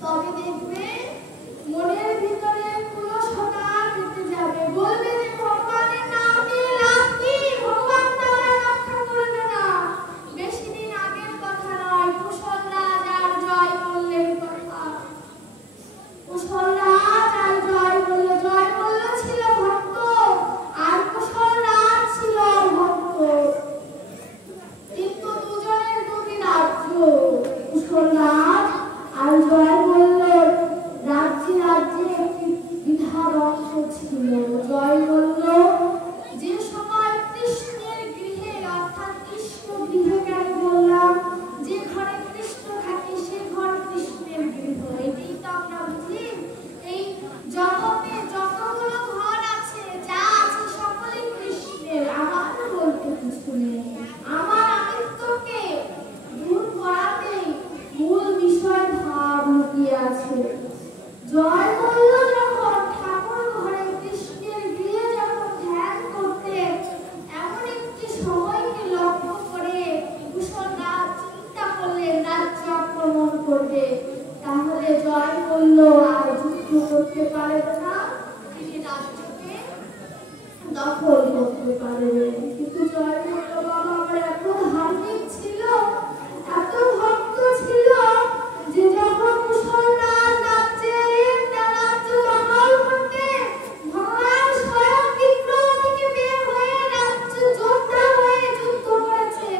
তবে দেখবে মনের ভিতরে কুলসতা কেটে যাবে, বলবে যে ভগবানের নাম নিয়ে লাভ কি, ভগবান তো আমার রক্ষা করবে না। বেশি দিন আগের কথা নয়, কুশল রাজ আর জয় মল্লের কথা। কুশল রাজ আর জয় মল্ল ছিল ভক্ত, আর কুশল রাজ ছিল ভক্ত, কিন্তু দুজনের দুটি রাজ্য। কুশল রাজ আর জয় মল্লের রাজ্যে একটি বিধা বংশ ছিল। জয় মল্ল যে সময় কৃষ্ণের গৃহে, অর্থাৎ কৃষ্ণ গৃহে কেন বললাম, যে ঘরে কৃষ্ণ থাকে সে ঘর কৃষ্ণের গৃহ। এটাই তো আমরা বুঝি। এই জগতে যতগুলো ঘর আছে, যা আছে সকলেই কৃষ্ণের, আমার বলতে কিছু নেই। আমার আমিত্বকে দূর করাতে মূল বিষয় ভাব লুকিয়ে আছে। জয় মল্ল যখন ঠাকুর ঘরে কৃষ্ণের গৃহে যখন ধ্যান করতে, এমন একটি সময়কে লক্ষ্য করে কুশল রাজ চিন্তা করলেন রাজ্য আক্রমণ করবে। তাহলে জয় মল্ল আর যুদ্ধ করতে পারবে না, তিনি রাজ্যকে দখল করতে পারবেন। কিন্তু জয় মল্ল বাবা আমার এত ধার্মিক ছিল, এত ভক্ত ছিল, যে যখন কুশল রাজ রাজ্যে রাজ্য দখল করতে, ভগবান স্বয়ং বিগ্রহ থেকে বের হয়ে রাজ্য যোদ্ধা হয়ে যুদ্ধ করেছে,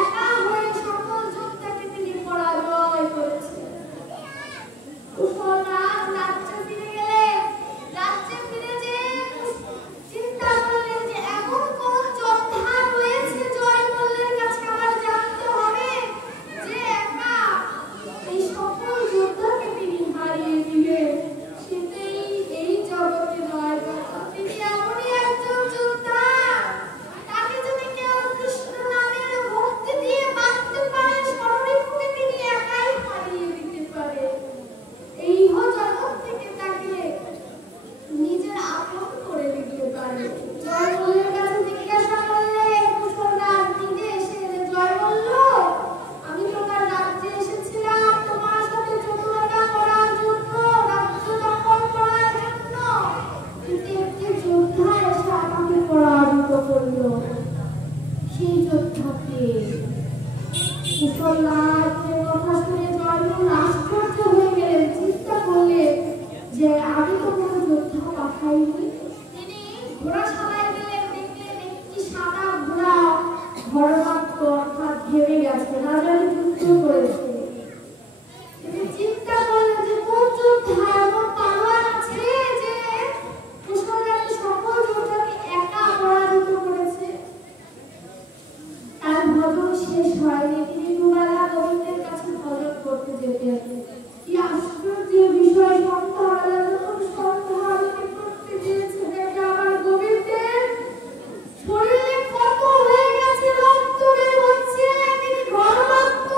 একা হয়ে সকল যোদ্ধাকে তিনি পরাজয় করেছে। কুশল রাজ রাজ্যে ফিরে গেলেন। রাজ্যে ফিরে যে চিন্তা করলেন যে এমন কোন যোদ্ধা রয়েছে জয় মল্লের কাছে আমার জানতে হবে, যে একা এই সকল যোদ্ধাকে তিনি হারিয়ে দিলেন। সেটাই এই জগতে নয় কথা, তিনি এমনই একজন যোদ্ধা, তাকে যদি কেউ কৃষ্ণ নামের ভক্তি দিয়ে বাঁধতে পারে, স্মরণে তিনি একাই হারিয়ে দিতে পারে। এই জগৎ থেকে তাকে নিজের আপন করে দিতে পারে। জয় মল্লের কাছে জিজ্ঞাসা করলেন কুশল রাজ নিজে এসে, জয় মল্ল, আমি তোমার রাজ্যে এসেছিলাম তোমার সাথে চতুরতা করার জন্য, রাজ্য দখল করার জন্য, কিন্তু একটি যোদ্ধা এসে আমাকে পরাজিত করলো। সেই যোদ্ধাকে কুশল রাজের কথা শুনে জয় মল্ল আশ্চর্য হয়ে গেলেন। চিন্তা করলেন যে আমি তো কোনো যোদ্ধা পাঠাইনি। তিনি ঘোড়াশালায় গেলেন, দেখলেন একটি সাদা ঘোড়া ঘরমাত্র, অর্থাৎ ঘেমে গেছে, রাজারে যুদ্ধ করেছে। তিনি চিন্তা করলেন যে কোন যোদ্ধা এমন পালোয়ান আছে যে কুশল রাজের সকল যোদ্ধাকে একা পরাজিত করেছে। তার ভজন শেষ হয়নি, তিনি দুবেলা গোবিন্দের কাছে ভজন করতে যেতেন। কি আশ্চর্য বিষয়, সন্ধ্যাবেলা যখন সন্ধ্যা আরতি করতে গিয়েছে, দেখে আমার গোবিন্দের শরীরে কত হয়ে গেছে, রক্ত বের হচ্ছে, তিনি ঘরমাত্র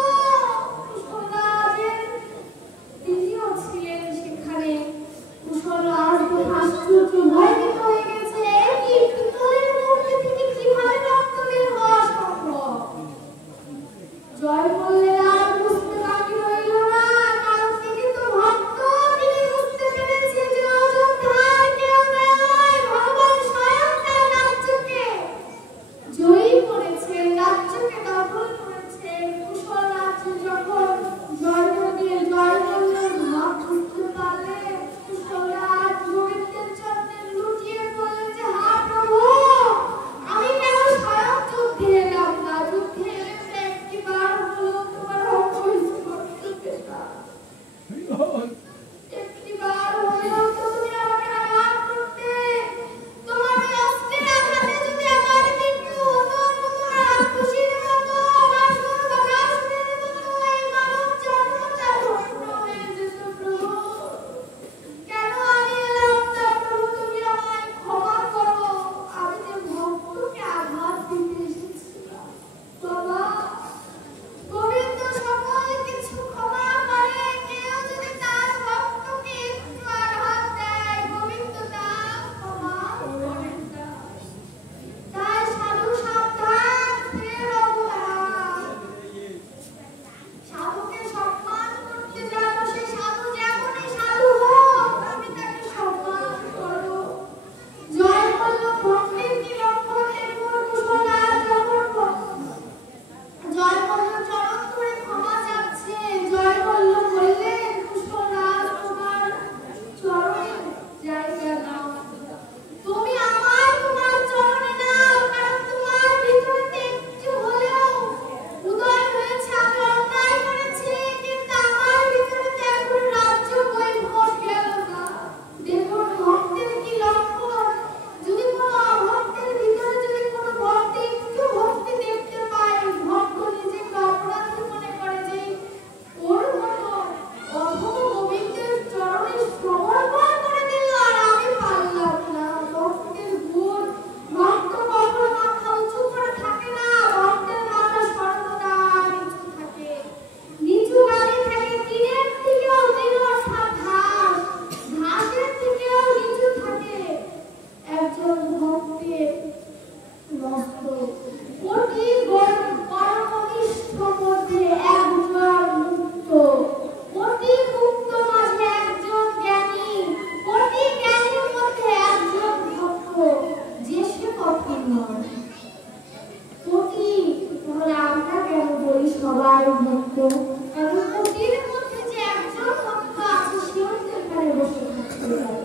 ভক্ত, কারণ কোটির মধ্যে যে একজন ভক্ত আছে সেও সেখানে বসে থাকতে পারে।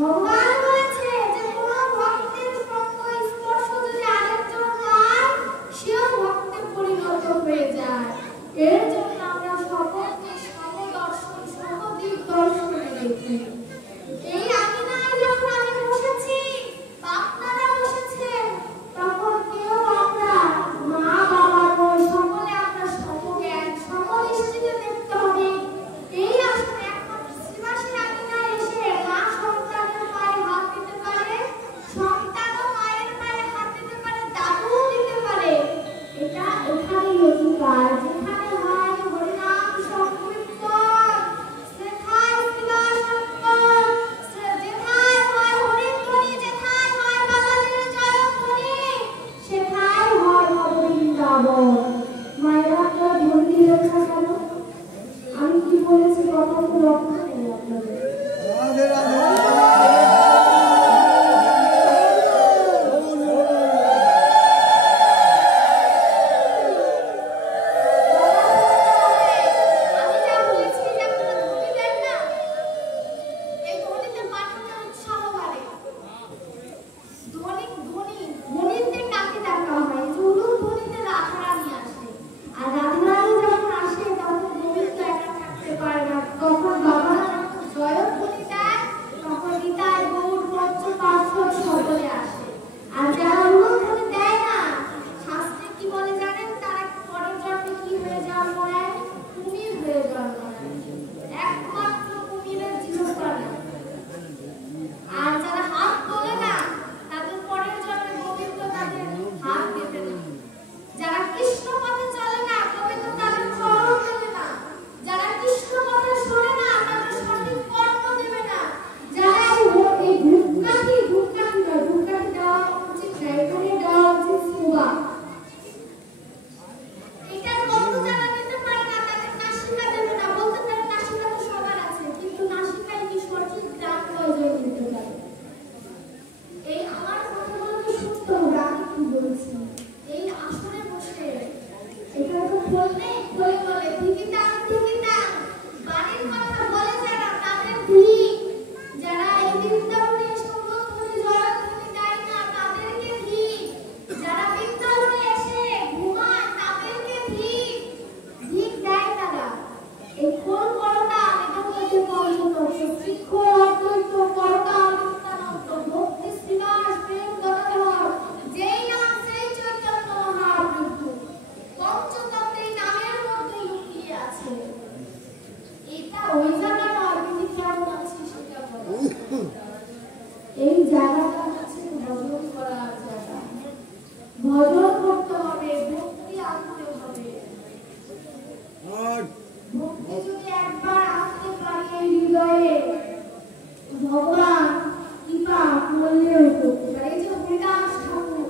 ভগবান বলেছে যে কোনো ভক্তের সঙ্গ স্পর্শ যদি আরেকজন পায় সেও ভক্তে পরিণত হয়ে যায়। এর জন্য আমরা সকলকে সমদর্শন সমদিক দর্শনে দেখি। এই আমিনায় যখন আমি বসেছি, আপনারা বসেছেন, তখন কেউ আমরা মা বাবা নই, সকলে আমরা সমজ্ঞান সমদৃষ্টিতে দেখতে হবে। এই আসলে একমাত্র শ্রীবাসীর আমিনায় এসে মা সন্তানের পায়ে হাত দিতে পারে, সন্তানও মায়ের পায়ে হাত দিতে পারে, দাদুও দিতে পারে। এটা এখানেই অধিকার, যেখানে হয় হরিনাম সংকীর্তন, সেখায় শ্রীবাসঙ্কর, যেথায় হয় হরিধ্বনি, যেথায় হয় বাবাজির জয়ধ্বনি, সেথায় হয় নববৃন্দাবন। মায়েরা আপনারা ধ্বনি লেখা কেন? আমি কি বলেছি কথাগুলো লক্ষ্য নেই আপনাদের? রাধে রাধে। আমি যা বলেছি যে আপনারা ধ্বনি দেন না, এই ধ্বনিতে পাঠকের উৎসাহ বাড়ে। ধ্বনিতে কাকে ডাকা হয়? জুলুর ধ্বনিতে রাধারানী আসে, আর রাধারানী যখন আসে তখন গোবিন্দ একা থাকতে পারে না। তখন বাবারা যখন জয়ধ্বনি দেয় তখন নিতাই গৌর পঞ্চ পার্শ্বদ সকলে আসে। আর যারা উলুধ্বনি দেয় না, শাস্ত্রে কি বলে জানেন? তারা পরের জন্মে কি হয়ে জন্ম নেয়? কুমির হয়ে জন্ম নেয়। একমাত্র কুমিরের জীবন। আর যারা হাত তোলে না, তাদের পরের জন্মে গোবিন্দ তাদের হাত দেবে না। যারা কৃষ্ণ পথে চলে না, গোবিন্দ তাদের চরণ দেবে না। যারা কৃষ্ণ পথে শোনে না, তাদের সঠিক কর্ম দেবে না। যারা এই ধূপকাঠি দেওয়া উচিত না, এখানে দেওয়া উচিত সুবা। এটার গন্ধ যারা দিতে পারে না, তাদের নাসিকা দেবে না। বলতে পারে নাসিকা তো সবার আছে, কিন্তু নাসিকায় কি সঠিক গ্রাম প্রয়োজন দিতে পারে? এই আমার কথাগুলো তো শুনতে হবে, আমি কি বলছি। এই আসনে বসে এখানে তো বললে বলে ঠিকিতাম বাড়ির কথা বলে যারা, তাদের ঠিক। যারা এই বৃন্দাবনে এসে উলুধ্বনি জয়ধ্বনি দেয় না, তাদেরকে ঠিক। যারা বৃন্দাবনে এসে ঘুমায়, তাদেরকে ঠিক দেয় তারা। এই খোল করতা এটার মধ্যে পঞ্চতত্ত্ব, শিক্ষ অদ্বৈত করতা নিত্যানন্দ ভক্তি শ্রীবাস প্রেম গদাধর, যেই নাম সেই চৈতন্য মহাপ্রভু। পঞ্চতত্ত্ব এই নামের মধ্যে লুকিয়ে আছে। এটা ওই জায়গা নয়, তুমি কেমন আছিস সেটা বলো। এই জায়গাটা হচ্ছে ভজন করার জায়গা। ভজন করতে হবে, ভক্তি আনতে হবে। ভক্তি যদি একবার আসতে পারে এই হৃদয়ে, ভগবান কৃপা করলেও করতে পারে। এই যে হরিদাস ঠাকুর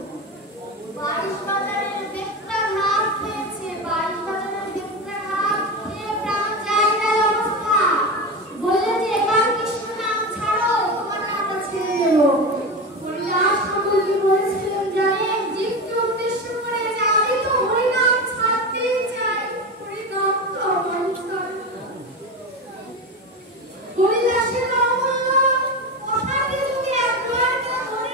22 বাজারের বেত্রা ঘাট খেয়েছে, 22 বাজারের বেত্রা ঘাট খেয়ে প্রাণ যায় না অবস্থা। বললেন যে এবার কৃষ্ণ নাম ছাড়ো, তোমার নামটা ছেড়ে দেবো। হরিদাস ঠাকুর কি বলেছিলেন জানেন? জীবকে উদ্দেশ্য করে যে আমি তো হরিনাম ছাড়তেই চাই, হরিনাম তো আমার ছাড়। হরিদাসের নাম বলল, কথাটি যদি একবার কেউ ধরে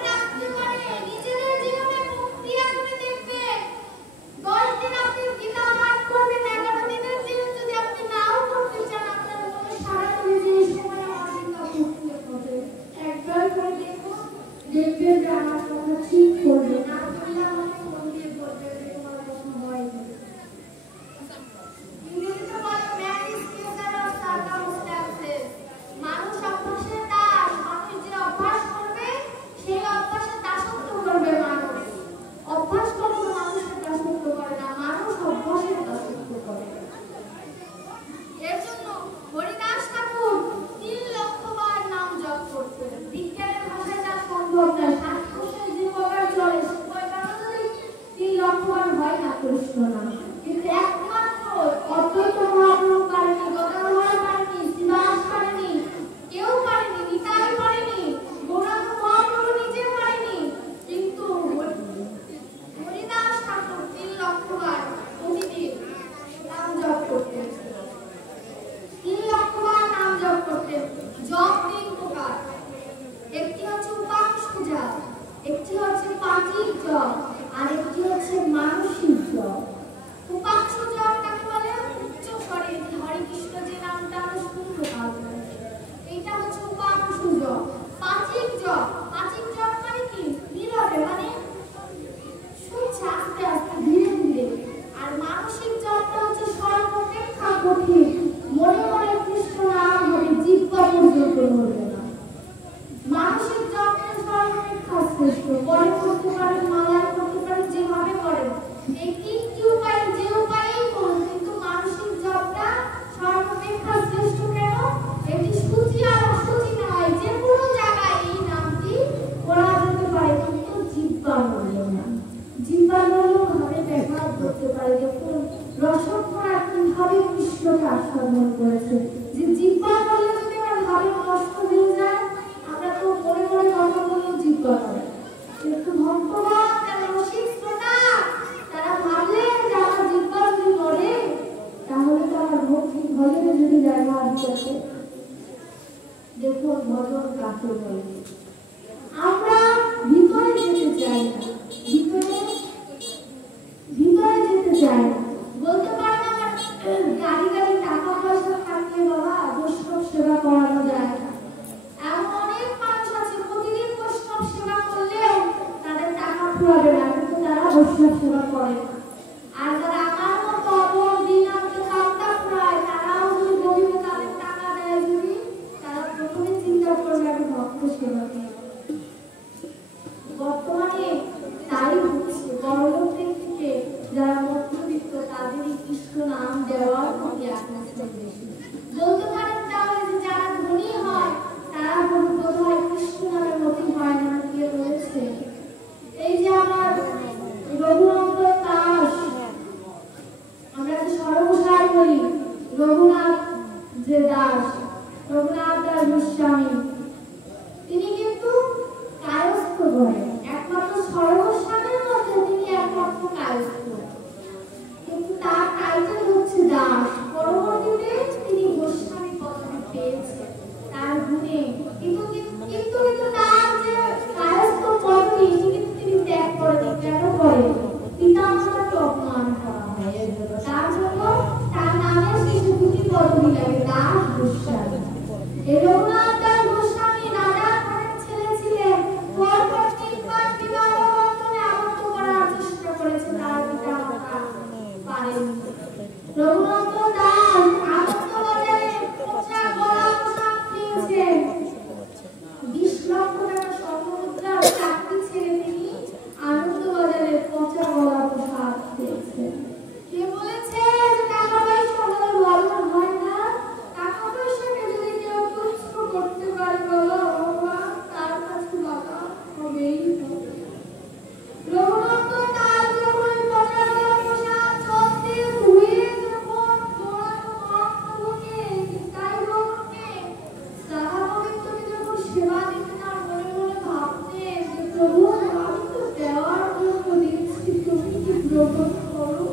হলো না। মানসিক যত্নের সর্বাপেক্ষা শ্রেষ্ঠ। পরে করতে পারেন, মালায় করতে পারেন, যেভাবে করেন, এই তিনটি উপায় যে উপায়েই করুন, কিন্তু মানসিক যত্নটা সর্বাপেক্ষা শ্রেষ্ঠ। কেন? এটি সূচি আর অসুচি নয়, যে কোনো জায়গায় এই নামটি বলা যেতে পারে, কিন্তু জিহ্বা বললো না। জিহ্বা বললেও ভাবে ব্যবহার করতে পারে। দেখুন রসকরা কিভাবে কৃষ্ণকে আস্বাদন করেছে, যে জিহ্বা বললে যদি আমার ভাবে নষ্ট হয়ে যায়, আমরা তো মনে মনে কথা বললেও জিহ্বা করে, কিন্তু ভক্তগণ যারা রসিক শ্রোতা, তারা ভাবলেন যে আমার জিহ্বা যদি মরে, তাহলে তো আমার ভক্তি ভজনে যদি ব্যবহার করছে। দেখুন ভজন কাকে বলে। আমরা ভিতরে যেতে চাই না, ভিতরে যেতে চাই না। বলতে পারেন আমার গাড়ি টাকা পয়সা থাকলে বাবা বৈষ্ণব সেবা করানো যায় না। এমন অনেক মানুষ আছে প্রতিদিন বৈষ্ণব সেবা করলেও তাদের টাকা ফুরাবে না, কিন্তু তারা বৈষ্ণব সেবা করে না। আর যারা আমার মতো অবর দিন আনতে কামটা ফুরায়, তারাও যদি গরিব তাদের টাকা দেয়, যদি তারা প্রথমে চিন্তা করবে আমি ভক্ত সেবা করি। বর্তমানে তাই হচ্ছে, বড়লোকদের থেকে যারা মধ্যবিত্ত তাদেরই কৃষ্ণ নাম দেওয়ার প্রতি আকর্ষণ বেশি। বলতে পারেন তাহলে যে যারা ধনী হয় তারা বোধহয় কৃষ্ণ নামের মতি হয় না। কে রয়েছে? এই যে আমার রঘুনন্দন দাস, আমরা যে সর্বসার বলি, রঘুনাথ যে দাস, রঘুনাথ দাস গোস্বামী, তিনি কিন্তু কায়স্থ করেন, একমাত্র সর্বস্বামীর মধ্যে তিনি একমাত্র কায়স্থ, কিন্তু তার টাইটেল হচ্ছে দাস। পরবর্তীতে তিনি গোস্বামী পদবি পেয়েছেন তার গুণে, কিন্তু তার যে কায়স্থ পদবি কিন্তু তিনি ত্যাগ করেন। কেন করেন? পিতামাতাকে অপমান করা হয়, এর জন্য। তার জন্য তার নামের শেষে দুটি পদবি লাগে, দাস গোস্বামী। এই রঘুনাথ দাস গোস্বামী রাজা ঘরের ছেলে ছিলেন। পরপর তিনবার বিবাহ বন্ধনে আবদ্ধ করার চেষ্টা করেছে, তার পিতা মাতা পারেননি। রঘুনন্দন দাস আনন্দবাজারে পচা গলা পোশাক কিনেছেন, 20 লক্ষ টাকা স্বর্ণমুদ্রার চাকরি ছেড়ে তিনি আনন্দবাজারে পচা গলা পোশাক কিনেছেন। কে বলেছে টাকা পয়সা হলে ভালো হয় না? টাকা পয়সাকে যদি কেউ তুচ্ছ করতে পারে, বলো ভগবান তার কাছে বাধা হবেই হবে। রঘুনন্দন দাস যখন পচা গলা পোশাক চলতে ধুয়ে যখন মহাপ্রভুকে তাই ভগবানকে রাধা গোবিন্দকে যখন সেবা দিতেন, আর মনে মনে ভাবতেন যে প্রভু আমি তো দেওয়ার জন্য দিচ্ছি, তুমি কি গ্রহণ করো।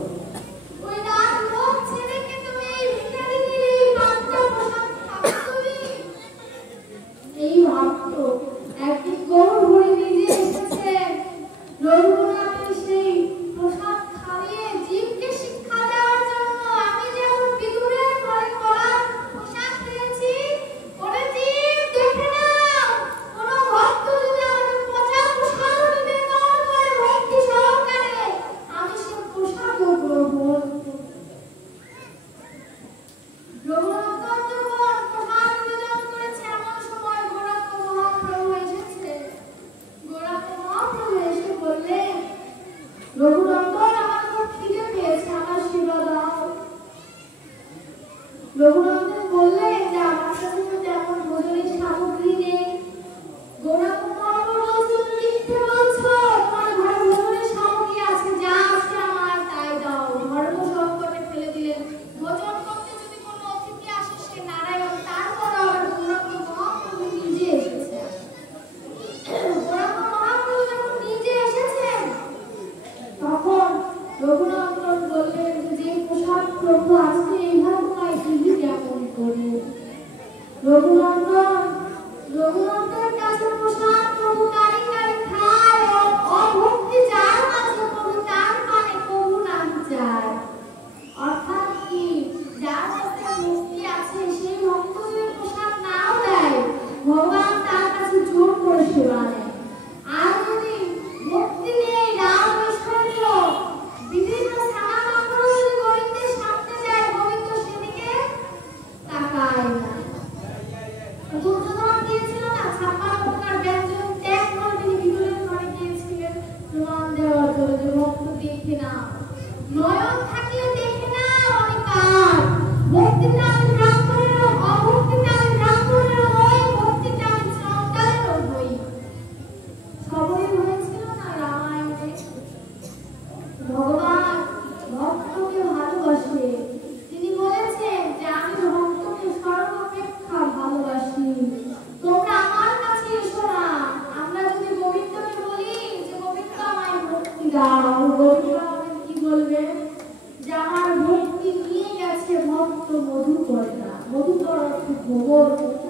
ওই রাত লোক ছেলেকে তুমি এই ভিখারি দিলে এই বাচ্চা পোশাক তুমি এই ভাবতো। একদিন গরু ঘুরে নিজে এসেছেন, রঘুনাথের সেই পোশাক খাইয়ে জীবকে শিক্ষা দেওয়ার জন্য। আমি যেমন বিদুরের ঘরে কলার পোশাক পেয়েছি, ওরে জীব দেখে নাও, কোন ভক্ত যদি আমাকে পচা পোশাক নিবেদন করে ভক্তি সহকারে, আমি সে পোশাকও গ্রহণ করব। রঘুনন্দন যখন পোশাক নিবেদন করেছে, এমন সময় গোরাঙ্গ মহাপ্রভু এসেছে। গোরাঙ্গ মহাপ্রভু এসে বললেন, রঘুনন্দন আমার খুব খিদে পেয়েছে, আমার সেবা দাও। রঘুনন্দন বললেন যে আমার কাছে তো তেমন ভোজনের সামগ্রী নেই। গোরাঙ্গ মহাপ্রভু বলছেন, মিথ্যে বলছো, তোমার ঘরে ভোজনের সামগ্রী আছে, যা আছে আমার তাই দাও। ধর্ম সংকটে ফেলে দিলেন। ভোজন করতে যদি কোনো অতিথি আসে, সে নারায়ণ, তারপর আবার গোরাঙ্গ মহাপ্রভু নিজে এসেছে। গোরাঙ্গ মহাপ্রভু যখন নিজে এসেছেন, তখন রঘুনন্দন বললেন যে পোশাক প্রভু আজকে এইভাবে তোমায় দিবি কেমন করে। রঘুনন্দনের কাছে পোশাক প্রভু কারি কারি খায়, অভক্তি যার মাঝে প্রভু তার পানে প্রভু নাম চায়। অর্থাৎ কি, যার মধ্যে ভক্তি আছে সেই ভক্ত যদি পোশাক নাও দেয়, ভগবান তার কাছে জোর করে সেবা নেয়। আর যদি ভক্তি নেই, রাম ঐশ্বর্য বিভিন্ন স্থানান্তর যদি গোবিন্দের সামনে যায়, গোবিন্দ সেদিকে তাকায় না। দুর্যোধন ভ্রমণ